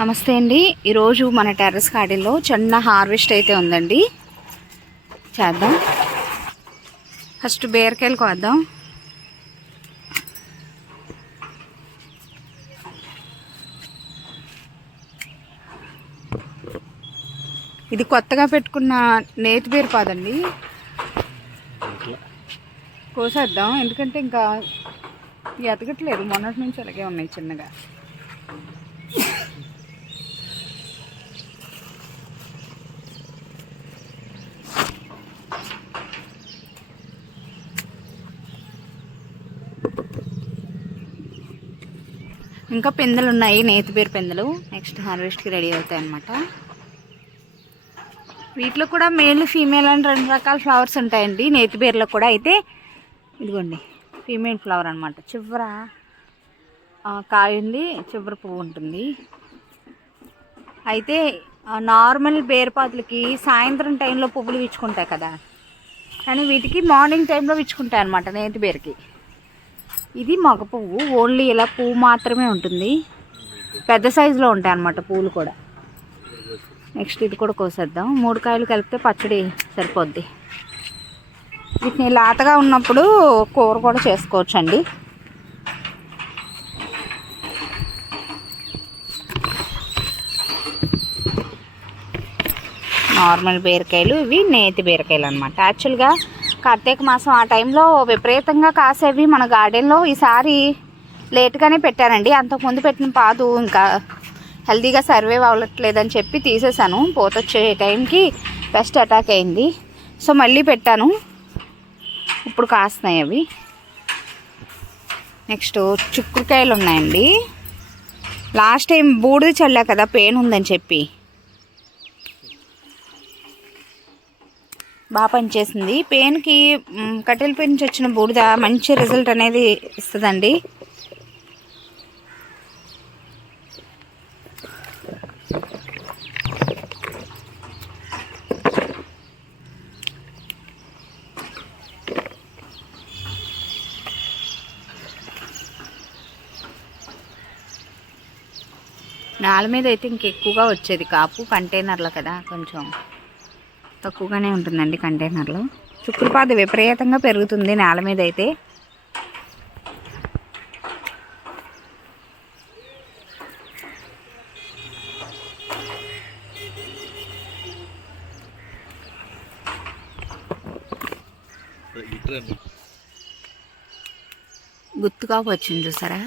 నమస్తే అండి. ఈరోజు మన టెర్రస్ గార్డెన్లో చిన్న హార్వెస్ట్ అయితే ఉందండి. చేద్దాం. ఫస్ట్ బీరకాయలు కోద్దాం. ఇది కొత్తగా పెట్టుకున్న నేతి బీర పాదండి. కోసేద్దాం. ఎందుకంటే ఇంకా ఎతకట్లేదు. మొన్నటి నుంచి అలాగే ఉన్నాయి చిన్నగా. ఇంకా పెందలు ఉన్నాయి నేతి పెందలు. నెక్స్ట్ హార్వెస్ట్కి రెడీ అవుతాయి అన్నమాట వీటిలో కూడా మేల్ ఫీమేల్ అని రెండు రకాల ఫ్లవర్స్ ఉంటాయండి. నేతి కూడా అయితే ఇదిగోండి ఫీమేల్ ఫ్లవర్ అనమాట చివర ఆ, కాయ ఉంది చివర పువ్వు ఉంటుంది. అయితే నార్మల్ బేరపాతులకి సాయంత్రం టైంలో పువ్వులు విచ్చుకుంటాయి కదా. కానీ వీటికి మార్నింగ్ టైంలో విచ్చుకుంటాయి అనమాట నేతి ఇది మగ పువ్వు. ఓన్లీ ఇలా పువ్వు మాత్రమే ఉంటుంది. పెద్ద సైజులో ఉంటాయి అన్నమాట పువ్వులు కూడా. నెక్స్ట్ ఇది కూడా కోసేద్దాం. మూడు కాయలు కలిపితే పచ్చడి సరిపోద్ది. వీటిని లేతగా ఉన్నప్పుడు కూర కూడా చేసుకోవచ్చండి. నార్మల్ బీరకాయలు ఇవి నేతి బీరకాయలు అనమాట యాక్చువల్గా కార్తీక మాసం ఆ టైంలో విపరీతంగా కాసేవి మన గార్డెన్లో ఈసారి లేట్గానే పెట్టానండి. అంతకుముందు పెట్టిన పాదు ఇంకా హెల్తీగా సర్వైవ్ అవ్వట్లేదని చెప్పి తీసేసాను. పోతొచ్చే టైంకి పెస్ట్ అటాక్ అయింది. సో మళ్ళీ పెట్టాను. ఇప్పుడు కాస్తున్నాయి అవి. నెక్స్ట్ చిక్కుడుకాయలు ఉన్నాయండి లాస్ట్ టైం బూడిద చల్లా కదా పెయిన్ ఉందని చెప్పి. బాగా పనిచేసింది. పెయిన్కి కట్టెల పెయిన్ నుంచి వచ్చిన బూడిద మంచి రిజల్ట్ అనేది ఇస్తుందండి. నాల మీద అయితే ఇంకెక్కువగా వచ్చేది కాపు కంటైనర్లో కదా కొంచెం. తక్కువగానే ఉంటుందండి కంటైనర్లో. చుక్కుడుపాద విపరీతంగా పెరుగుతుంది నేల మీద అయితే గుర్తుగా వచ్చింది చూసారా?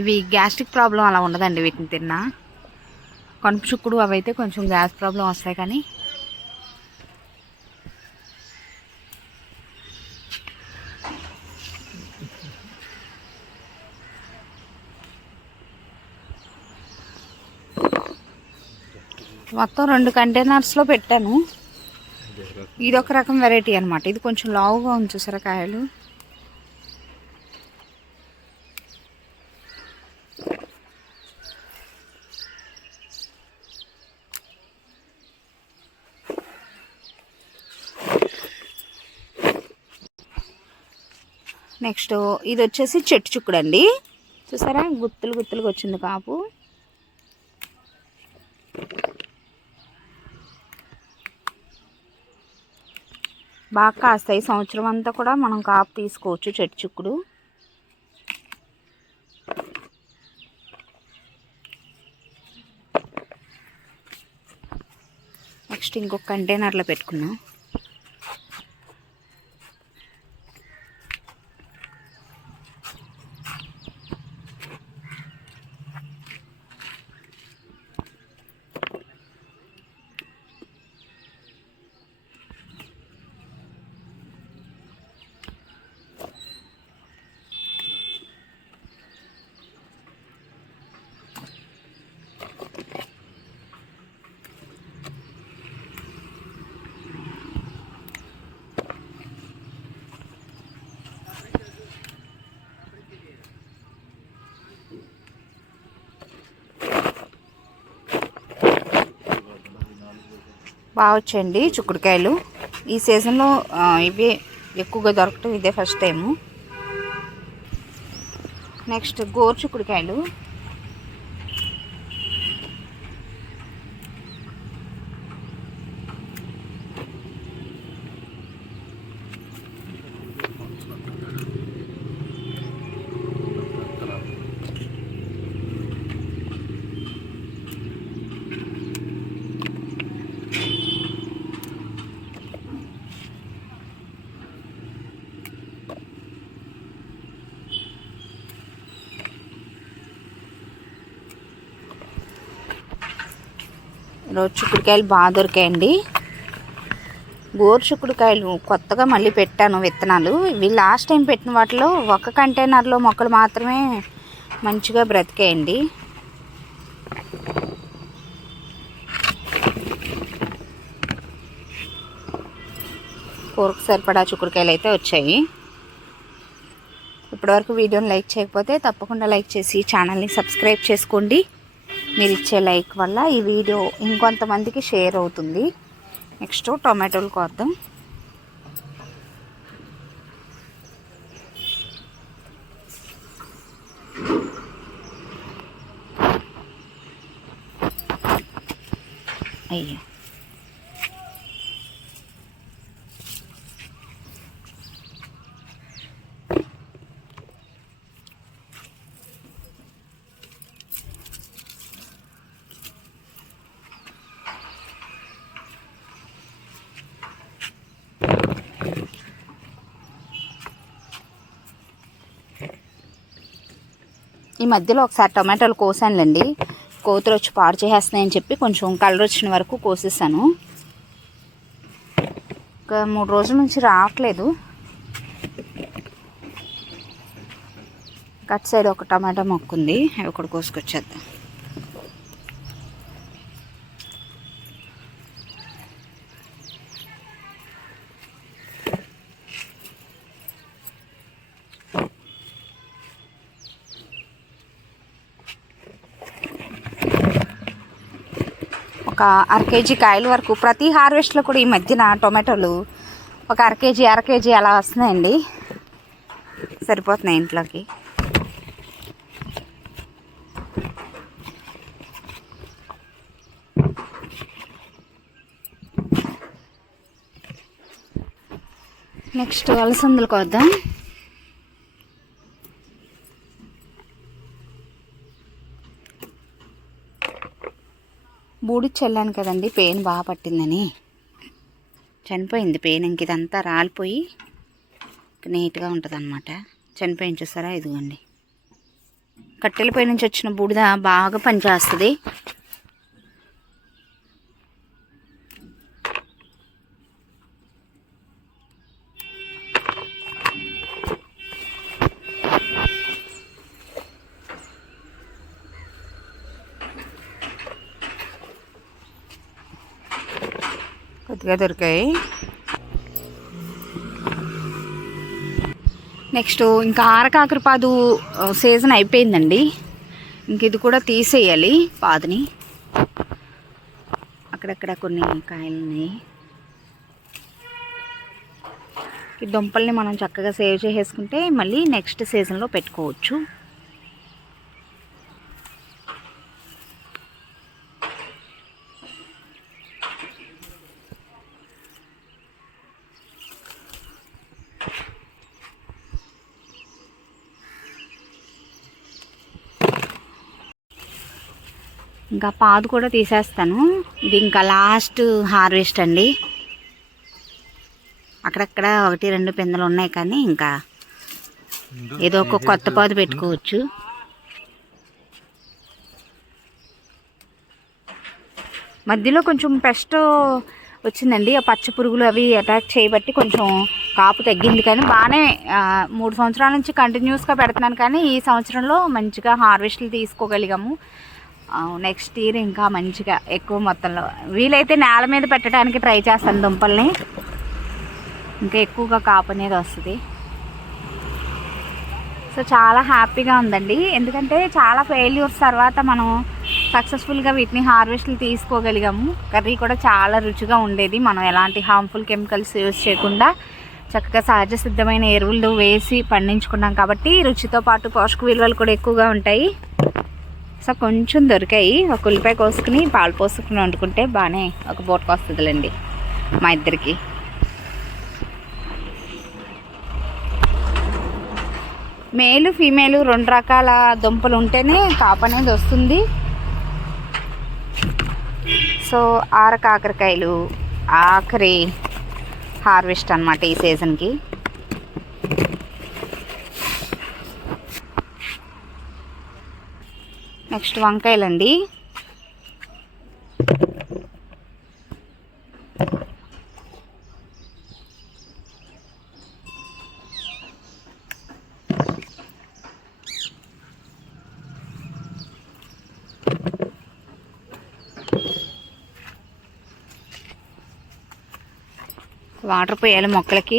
ఇవి గ్యాస్ట్రిక్ ప్రాబ్లం అలా ఉండదండి వీటిని తిన్నా. కనుపు చుక్కుడు అవి అయితే కొంచెం గ్యాస్ ప్రాబ్లం వస్తాయి కానీ. మొత్తం రెండు కంటైనర్స్లో పెట్టాను. ఇది ఒక రకం వెరైటీ అనమాట ఇది కొంచెం లావుగా ఉంది చూసారా కాయలు. నెక్స్ట్ ఇది వచ్చేసి చెట్టు చుక్కుడు అండి చూసారా? గుత్తులు గుత్తులుగా వచ్చింది కాపు. బాగా కాస్తాయి. సంవత్సరం అంతా కూడా మనం కాపు తీసుకోవచ్చు చెట్టు చుక్కుడు. నెక్స్ట్ ఇంకొక కంటైనర్లో పెట్టుకున్నాం. బాగొచ్చండి చిక్కుడుకాయలు. ఈ సీజన్లో ఇవి ఎక్కువగా దొరకటం ఇదే ఫస్ట్ టైము. నెక్స్ట్ గోరు చిక్కుడుకాయలు. రోజు చిక్కుడుకాయలు బాగా దొరికాయండి. గోరు చిక్కుడుకాయలు కొత్తగా మళ్ళీ పెట్టాను విత్తనాలు. ఇవి లాస్ట్ టైం పెట్టిన వాటిలో ఒక కంటైనర్లో మొక్కలు మాత్రమే మంచిగా బ్రతికాయండి. కూరకు సరిపడా చిక్కుడుకాయలు అయితే వచ్చాయి. ఇప్పటివరకు వీడియోని లైక్ చేయకపోతే తప్పకుండా లైక్ చేసి ఛానల్ని సబ్స్క్రైబ్ చేసుకోండి. మీరు ఇచ్చే లైక్ వల్ల ఈ వీడియో ఇంకొంతమందికి షేర్ అవుతుంది. నెక్స్ట్ టొమాటోలు కోద్దాం. అయ్యో. ఈ మధ్యలో ఒకసారి టొమాటోలు కోసానులేండి. కోతులు వచ్చి పాడు చేసేస్తున్నాయని చెప్పి కొంచెం కలర్ వచ్చిన వరకు కోసేసాను. ఒక మూడు రోజుల నుంచి రావట్లేదు. కట్ సైడ్ ఒక టమాటా మొక్క ఉంది అవి ఒకటి కోసుకొచ్చేద్దాం. ఒక అర కేజీ కాయల వరకు ప్రతి హార్వెస్ట్లో కూడా ఈ మధ్యన టొమాటోలు ఒక అర కేజీ అర కేజీ అలా వస్తున్నాయండి. సరిపోతున్నాయి ఇంట్లోకి. నెక్స్ట్ అలసందలకు వద్దాం బూడి చల్లాను కదండి పెయిన్ బాగా పట్టిందని. చనిపోయింది పెయిన్ ఇంక ఇదంతా రాలిపోయి నీట్గా ఉంటుంది అనమాట చనిపోయింది చూసారా ఇదిగోండి. కట్టెలపై నుంచి వచ్చిన బూడిద బాగా పనిచేస్తుంది. కొద్దిగా దొరికాయి. నెక్స్ట్ ఇంకా ఆరకాకరపాదు సీజన్ అయిపోయిందండి. ఇంక ఇది కూడా తీసేయాలి పాదుని. అక్కడక్కడ కొన్ని కాయలు ఉన్నాయి ఈ దుంపల్ని మనం చక్కగా సేవ్ చేసేసుకుంటే మళ్ళీ నెక్స్ట్ సీజన్లో పెట్టుకోవచ్చు. ఇంకా పాదు కూడా తీసేస్తాను. ఇది ఇంకా లాస్ట్ హార్వెస్ట్ అండి. అక్కడక్కడ ఒకటి రెండు పిందెలు ఉన్నాయి కానీ ఇంకా ఏదో ఒక కొత్త పాదు పెట్టుకోవచ్చు. మధ్యలో కొంచెం పెస్ట్ వచ్చిందండి. ఆ పచ్చ పురుగులు అవి అటాక్ చేయబట్టి కొంచెం కాపు తగ్గింది కానీ బాగానే మూడు సంవత్సరాల నుంచి కంటిన్యూస్గా పెడుతున్నాను కానీ ఈ సంవత్సరంలో మంచిగా హార్వెస్ట్లు తీసుకోగలిగాము. నెక్స్ట్ ఇయర్ ఇంకా మంచిగా ఎక్కువ మొత్తంలో. వీలైతే నేల మీద పెట్టడానికి ట్రై చేస్తాను దుంపల్ని. ఇంకా ఎక్కువగా కాపు అనేది వస్తుంది. సో చాలా హ్యాపీగా ఉందండి. ఎందుకంటే చాలా ఫెయిల్యూర్స్ తర్వాత మనం సక్సెస్ఫుల్గా వీటిని హార్వెస్ట్లు తీసుకోగలిగాము. కర్రీ కూడా చాలా రుచిగా ఉండేది. మనం ఎలాంటి హార్మ్ఫుల్ కెమికల్స్ యూజ్ చేయకుండా చక్కగా సహజ సిద్ధమైన ఎరువులు వేసి పండించుకున్నాం కాబట్టి రుచితో పాటు పోషక విలువలు కూడా ఎక్కువగా ఉంటాయి. సో కొంచెం దొరికాయి. ఒక ఉల్లిపాయ కోసుకుని పాలు పోసుకుని వండుకుంటే బాగానే ఒక బోటకు వస్తుందిలేండి మా ఇద్దరికి. మేలు ఫీమేలు రెండు రకాల దుంపలు ఉంటేనే కాపు అనేది వస్తుంది. సో ఆర కాకరకాయలు ఆఖరి హార్వెస్ట్ అనమాట ఈ సీజన్కి. నెక్స్ట్ వంకాయలండి. వాటర్ పోయాలి మొక్కలకి.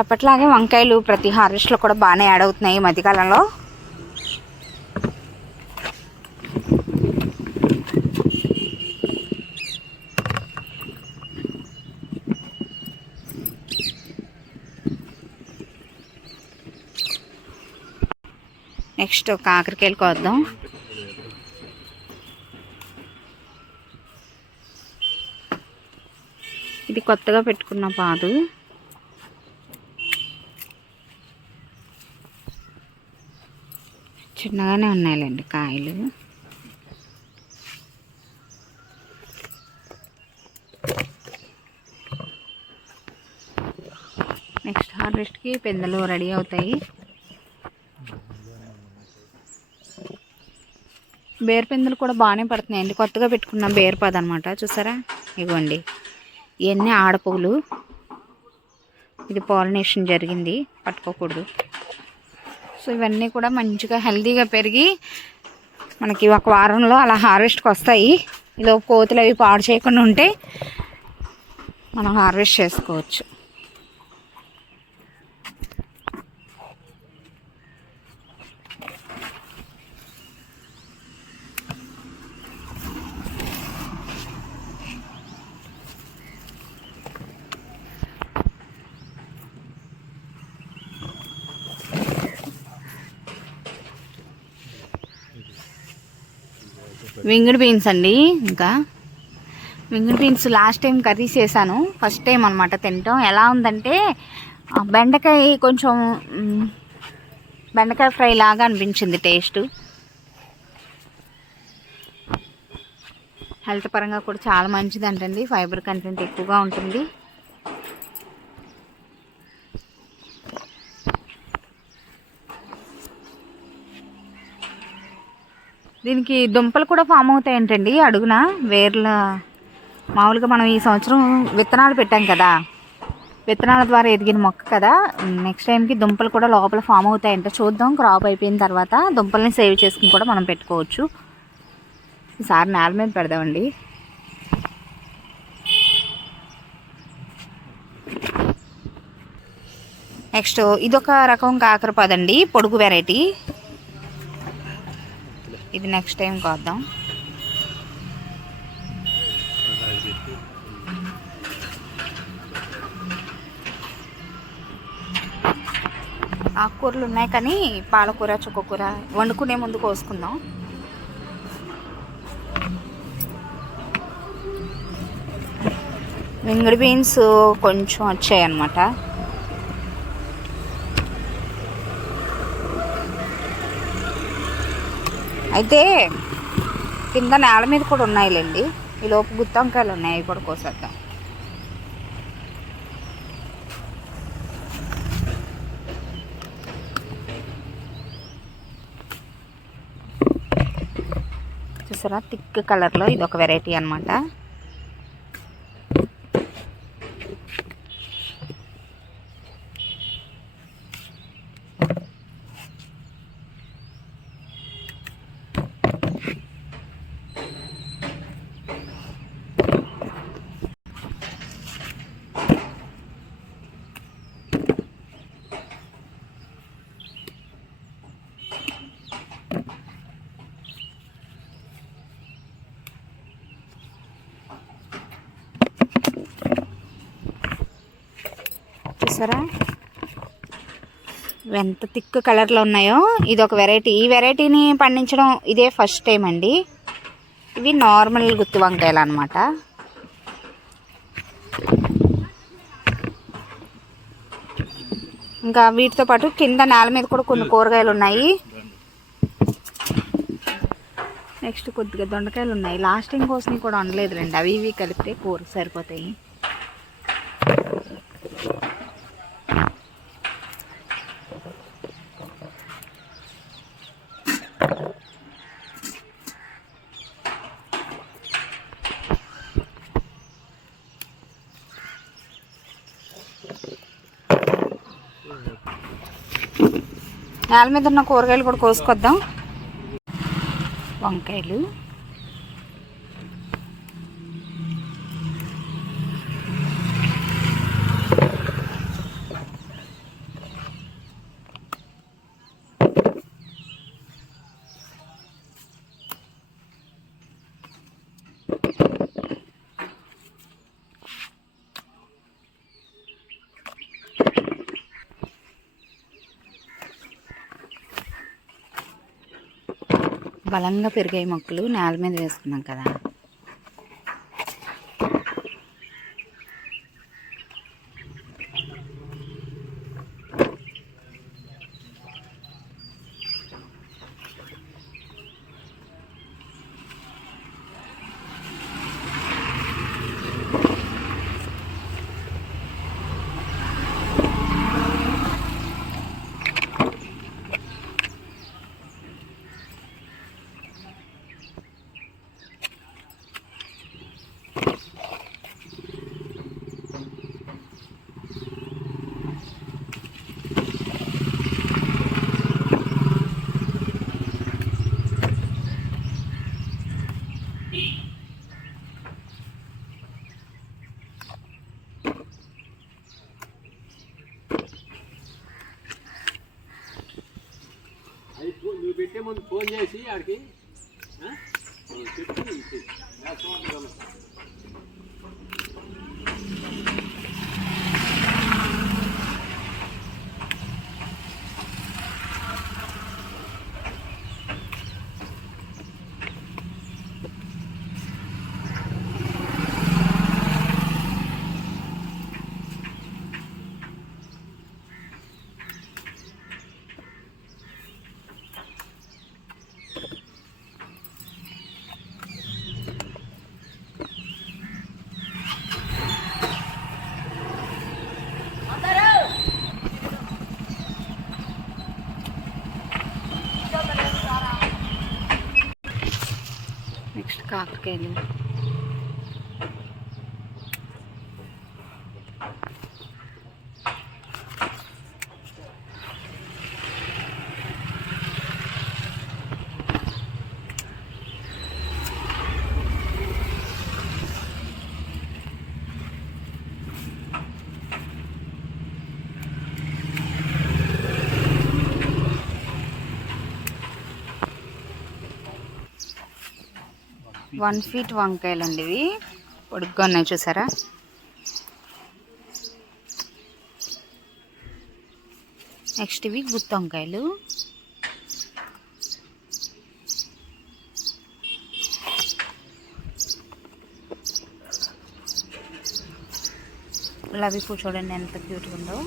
అప్పట్లాగే వంకాయలు ప్రతి హార్వెస్ట్లో కూడా బాగానే యాడ్ అవుతున్నాయి ఈ మధ్యకాలంలో. నెక్స్ట్ కాకరకాయలు కోద్దాం. ఇది కొత్తగా పెట్టుకున్న పాదు. చిన్నగానే ఉన్నాయిలేండి కాయలు. నెక్స్ట్ హార్వెస్ట్కి పెందలు రెడీ అవుతాయి. బేర్ పెందలు కూడా బాగానే పడుతున్నాయండి. కొత్తగా పెట్టుకున్న బేర్ పద అనమాట చూసారా? ఇవ్వండి ఇవన్నీ ఆడపువ్వులు ఇది పాలినేషన్ జరిగింది. పట్టుకోకూడదు. సో ఇవన్నీ కూడా మంచిగా హెల్తీగా పెరిగి మనకి ఒక వారంలో అలా హార్వెస్ట్కి వస్తాయి. ఇలా కోతులు అవి పాడు చేయకుండా ఉంటే మనం హార్వెస్ట్ చేసుకోవచ్చు. వింగుడు బీన్స్ అండి ఇంకా. వింగుడు బీన్స్ లాస్ట్ టైం కర్రీ చేశాను. ఫస్ట్ టైం అనమాట తినటం. ఎలా ఉందంటే బెండకాయ కొంచెం బెండకాయ ఫ్రై లాగా అనిపించింది టేస్ట్. హెల్త్ పరంగా కూడా చాలా మంచిది అంటండి ఫైబర్ కంటెంట్ ఎక్కువగా ఉంటుంది. దీనికి దుంపలు కూడా ఫామ్ అవుతాయంటండి అడుగున. వేర్ల మామూలుగా మనం ఈ సంవత్సరం విత్తనాలు పెట్టాం కదా. విత్తనాల ద్వారా ఎదిగిన మొక్క కదా. నెక్స్ట్ టైంకి దుంపలు కూడా లోపల ఫామ్ అవుతాయంట. చూద్దాం క్రాప్ అయిపోయిన తర్వాత దుంపల్ని సేవ్ చేసుకుని కూడా మనం పెట్టుకోవచ్చు. ఈసారి నేల మీద పెడదామండి. నెక్స్ట్ ఇదొక రకం కాకరపాదండి పొడుగు వెరైటీ ఇది నెక్స్ట్ టైం కోద్దాం. ఆకుకూరలు ఉన్నాయి కానీ పాలకూర చుక్కకూర వండుకునే ముందు కోసుకుందాం. మింగిడి బీన్స్ కొంచెం వచ్చాయి అయితే కింద నేల మీద కూడా ఉన్నాయిలేండి. ఈ లోపు గుత్తంకాయలు ఉన్నాయి అవి కూడా కోసేద్దాం. చూసారా? థిక్ కలర్లో ఇది ఒక వెరైటీ అనమాట చూసారా? ఎంత థిక్ కలర్లో ఉన్నాయో. ఇది ఒక వెరైటీ. ఈ వెరైటీని పండించడం ఇదే ఫస్ట్ టైం అండి. ఇవి నార్మల్ గుత్తి వంకాయలు అనమాట ఇంకా వీటితో పాటు కింద నేల మీద కూడా కొన్ని కూరగాయలు ఉన్నాయి. నెక్స్ట్ కొద్దిగా దొండకాయలు ఉన్నాయి. లాస్ట్ టైం కోసం కూడా వండలేదు రండి అవి ఇవి కలిపితే కూర సరిపోతాయి. నేల మీద ఉన్న కూరగాయలు కూడా కోసుకొద్దాం. వంకాయలు. బలంగా పెరిగాయి మొక్కలు నేల మీద వేసుకున్నాం కదా. ముందు ఫోన్ చేసి ఆడికి ఆ? నువ్వు చెప్పి నెక్స్ట్ కాకరకాయలు. వన్ ఫీట్ వంకాయలు అండి ఇవి పొడుగ్గా ఉన్నాయి చూసారా? నెక్స్ట్ ఇవి గుత్తి వంకాయలు. లవి పూ చూడండి ఎంత క్యూట్గా ఉందో.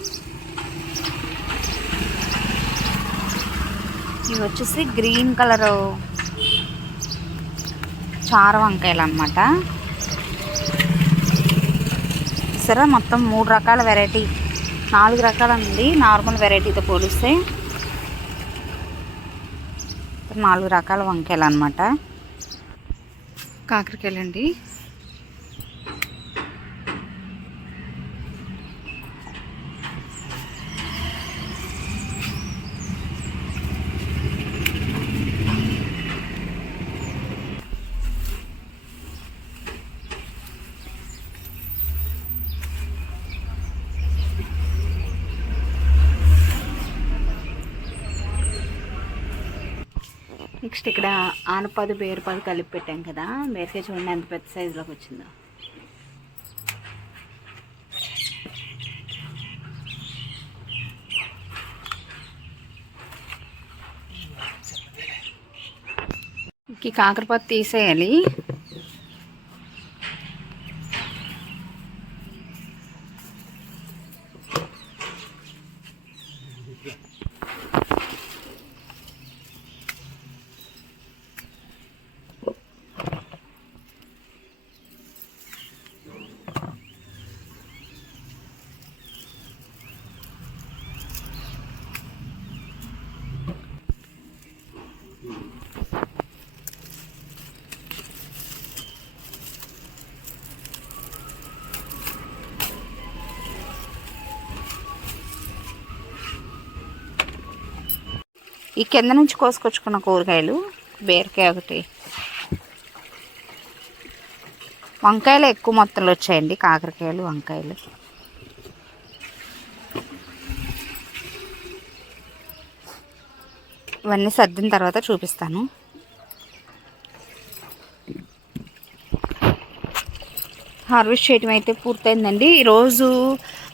ఇవి వచ్చేసి గ్రీన్ కలరు చార వంకాయలు అనమాట సరే మొత్తం మూడు రకాల వెరైటీ నాలుగు రకాల ఉంది నార్మల్ వెరైటీతో పోలిస్తే నాలుగు రకాల వంకాయలు అనమాట కాకరకాయలు నెక్స్ట్ ఇక్కడ ఆనపాదు బేరుపాదు కలిపి పెట్టాం కదా. బేరకాయ చూడండి ఎంత పెద్ద సైజులోకి వచ్చిందో. ఈ కాకరపాదు తీసేయాలి. ఈ కింద నుంచి కోసుకొచ్చుకున్న కూరగాయలు బీరకాయ ఒకటి. వంకాయలు ఎక్కువ మొత్తంలో వచ్చాయండి కాకరకాయలు వంకాయలు. ఇవన్నీ సర్దిన తర్వాత చూపిస్తాను. హార్వెస్ట్ చేయడం అయితే పూర్తయిందండి. ఈరోజు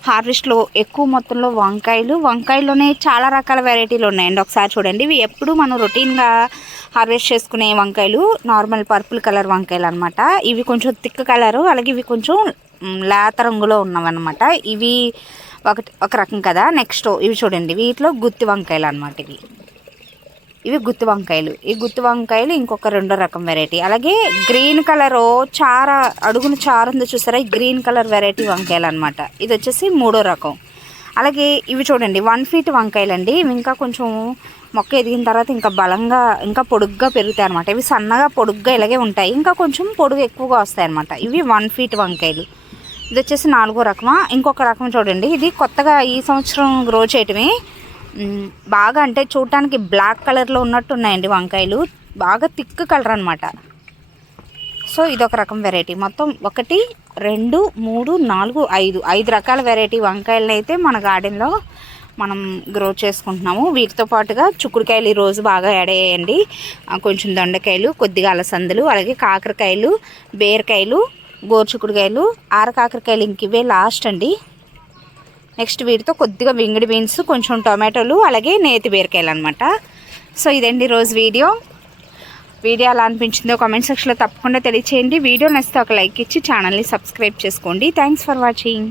హార్వెస్ట్లో ఎక్కువ మొత్తంలో వంకాయలు వంకాయల్లోనే చాలా రకాల వెరైటీలు ఉన్నాయండి. ఒకసారి చూడండి. ఇవి ఎప్పుడు మనం రొటీన్గా హార్వెస్ట్ చేసుకునే వంకాయలు నార్మల్ పర్పుల్ కలర్ వంకాయలు అనమాట ఇవి కొంచెం థిక్ కలరు అలాగే ఇవి కొంచెం లేత రంగులో ఉన్నవన్నమాట. ఇవి ఒకటి ఒక రకం కదా. నెక్స్ట్ ఇవి చూడండి. వీటిలో గుత్తి వంకాయలు అనమాట ఇవి. ఇవి గుత్తి వంకాయలు. ఈ గుత్తి వంకాయలు ఇంకొక రెండో రకం వెరైటీ అలాగే గ్రీన్ కలర్ చార అడుగున చార ఉందో చూసారా? ఈ గ్రీన్ కలర్ వెరైటీ వంకాయలు అనమాట ఇది వచ్చేసి మూడో రకం. అలాగే ఇవి చూడండి వన్ ఫీట్ వంకాయలు అండి ఇవి ఇంకా కొంచెం మొక్క ఎదిగిన తర్వాత ఇంకా బలంగా ఇంకా పొడుగ్గా పెరుగుతాయి అనమాట ఇవి సన్నగా పొడుగ్గా ఇలాగే ఉంటాయి. ఇంకా కొంచెం పొడుగు ఎక్కువగా వస్తాయి అనమాట ఇవి వన్ ఫీట్ వంకాయలు. ఇది వచ్చేసి నాలుగో రకమా? ఇంకొక రకం చూడండి. ఇది కొత్తగా ఈ సంవత్సరం గ్రో చేయటమే బాగా అంటే చూడటానికి బ్లాక్ కలర్లో ఉన్నట్టు ఉన్నాయండి వంకాయలు. బాగా థిక్ కలర్ అనమాట సో ఇదొక రకం వెరైటీ. మొత్తం ఒకటి రెండు మూడు నాలుగు ఐదు. ఐదు రకాల వెరైటీ వంకాయలను అయితే మన గార్డెన్లో మనం గ్రో చేసుకుంటున్నాము. వీటితో పాటుగా చుక్కుడుకాయలు ఈరోజు బాగా యాడ్ అయ్యాయండి. కొంచెం దొండకాయలు కొద్దిగా అలసందలు అలాగే కాకరకాయలు బీరకాయలు గోరుచుక్కుడుకాయలు ఆర కాకరకాయలు ఇంక ఇవే లాస్ట్ అండి. నెక్స్ట్ వీటితో కొద్దిగా వింగిడి బీన్స్ కొంచెం టొమాటోలు అలాగే నేతి బీరకాయలు అనమాట సో ఇదండి రోజు వీడియో. వీడియో ఎలా అనిపించిందో కామెంట్ సెక్షన్లో తప్పకుండా తెలియచేయండి. వీడియో నచ్చితే ఒక లైక్ ఇచ్చి ఛానల్ని సబ్స్క్రైబ్ చేసుకోండి. Thanks for watching